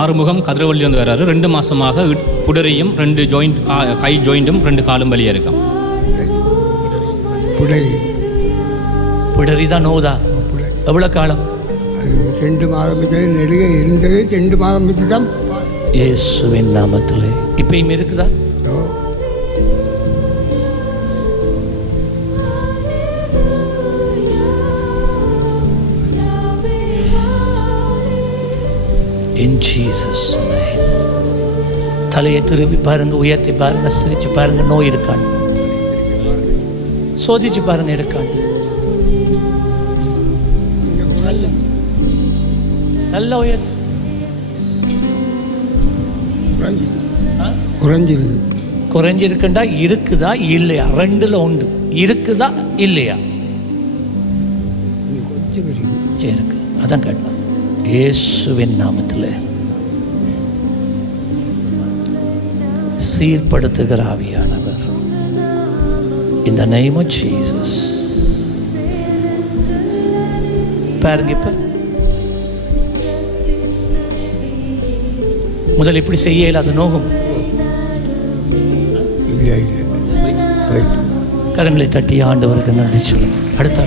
ஆறுமுகம் கதிரவள்ளியிலிருந்து வர்றாரு. 2 மாதமாக புடரியும் 2 ஜாயிண்ட் கை ஜாயிண்ட்டும் 2 காலும் வலியாக இருக்கான். புடரி தான் நோதா. எவ்வளோ காலம்? 2 மாதம் நெருங்க இருந்தது. 2 மாதம் தான் இயேசுவின் நாமத்தில். இப்பயும் இருக்குதா? In Jesus name. தலையை திருப்பி பாருங்க, உயர்த்தி பாருங்க, சிரிச்சு பாருங்க. நோய் இருக்காண்டு சோதிச்சு பாருங்க, இருக்காண்டு. நல்ல உயர்த்து. குறைஞ்சிருக்குண்டா இருக்குதா இல்லையா? 2ல் 1 இருக்குதா இல்லையா? கொஞ்சம் இருக்கு. அதான் கேட்டேன். இயேசுவின் நாமத்தில் சீர்படுத்துகிற ஆவியானவர், in the name of Jesus. பாருங்க, இப்ப முதல் இப்படி செய்ய இல்லாத நோகும். கரங்களை தட்டி ஆண்டவருக்கு நன்றி சொல்லுங்க. அடுத்த